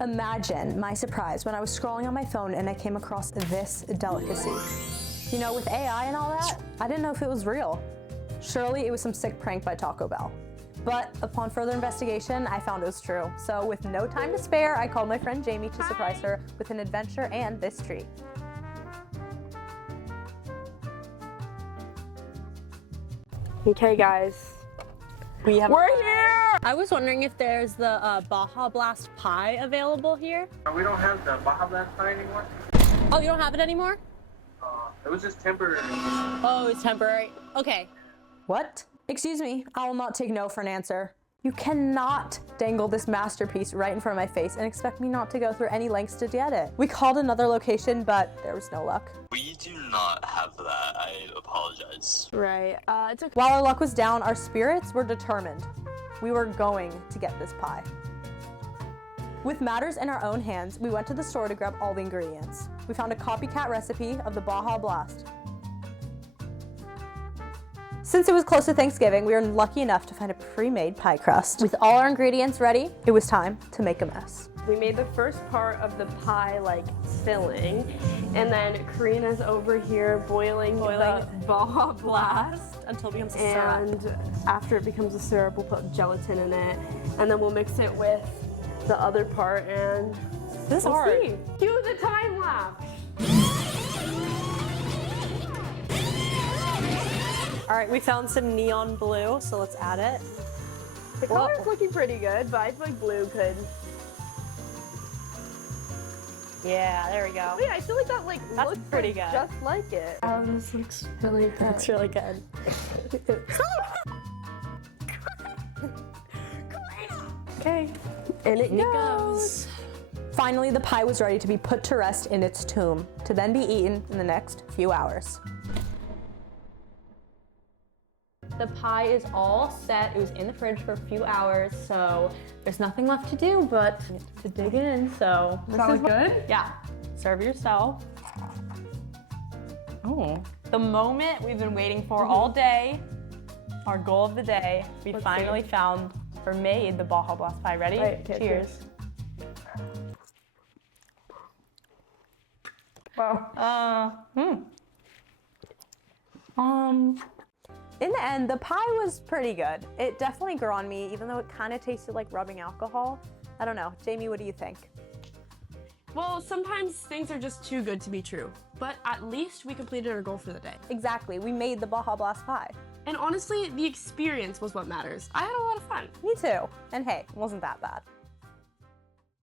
Imagine my surprise when I was scrolling on my phone and I came across this delicacy. You know, with AI and all that, I didn't know if it was real. Surely it was some sick prank by Taco Bell. But upon further investigation, I found it was true. So with no time to spare, I called my friend Jamie to surprise her with an adventure and this treat. Okay guys, we're here! I was wondering if there's the Baja Blast pie available here. We don't have the Baja Blast pie anymore. Oh, you don't have it anymore? It was just temporary. Oh, it's temporary. Okay. What? Excuse me, I will not take no for an answer. You cannot dangle this masterpiece right in front of my face and expect me not to go through any lengths to get it. We called another location, but there was no luck. We do not have that. I apologize. Right, it's okay. While our luck was down, our spirits were determined. We were going to get this pie. With matters in our own hands, we went to the store to grab all the ingredients. We found a copycat recipe of the Baja Blast. Since it was close to Thanksgiving, we were lucky enough to find a pre-made pie crust. With all our ingredients ready, it was time to make a mess. We made the first part of the pie like filling, and then Karina's over here boiling the Baja Blast until it becomes a syrup. And after it becomes a syrup, we'll put gelatin in it, and then we'll mix it with the other part, and This is we'll hard. see. Cue the time lapse. All right, we found some neon blue, so let's add it. The color's looking pretty good, but I feel like blue could. Yeah, there we go. Oh yeah, I feel like that That's looks pretty like good. just like it. Oh, this looks really good. It's really good. Okay, and it goes. Finally, the pie was ready to be put to rest in its tomb, to then be eaten in the next few hours. The pie is all set. It was in the fridge for a few hours, so there's nothing left to do but to dig in. So this is good? Yeah. Serve yourself. Oh, the moment we've been waiting for all day. Our goal of the day. We finally found or made the Baja Blast pie. Ready? Right, okay, Cheers. Wow. In the end, the pie was pretty good. It definitely grew on me, even though it kind of tasted like rubbing alcohol. I don't know. Jamie, what do you think? Well, sometimes things are just too good to be true, but at least we completed our goal for the day. Exactly. We made the Baja Blast pie. And honestly, the experience was what matters. I had a lot of fun. Me too. And hey, it wasn't that bad.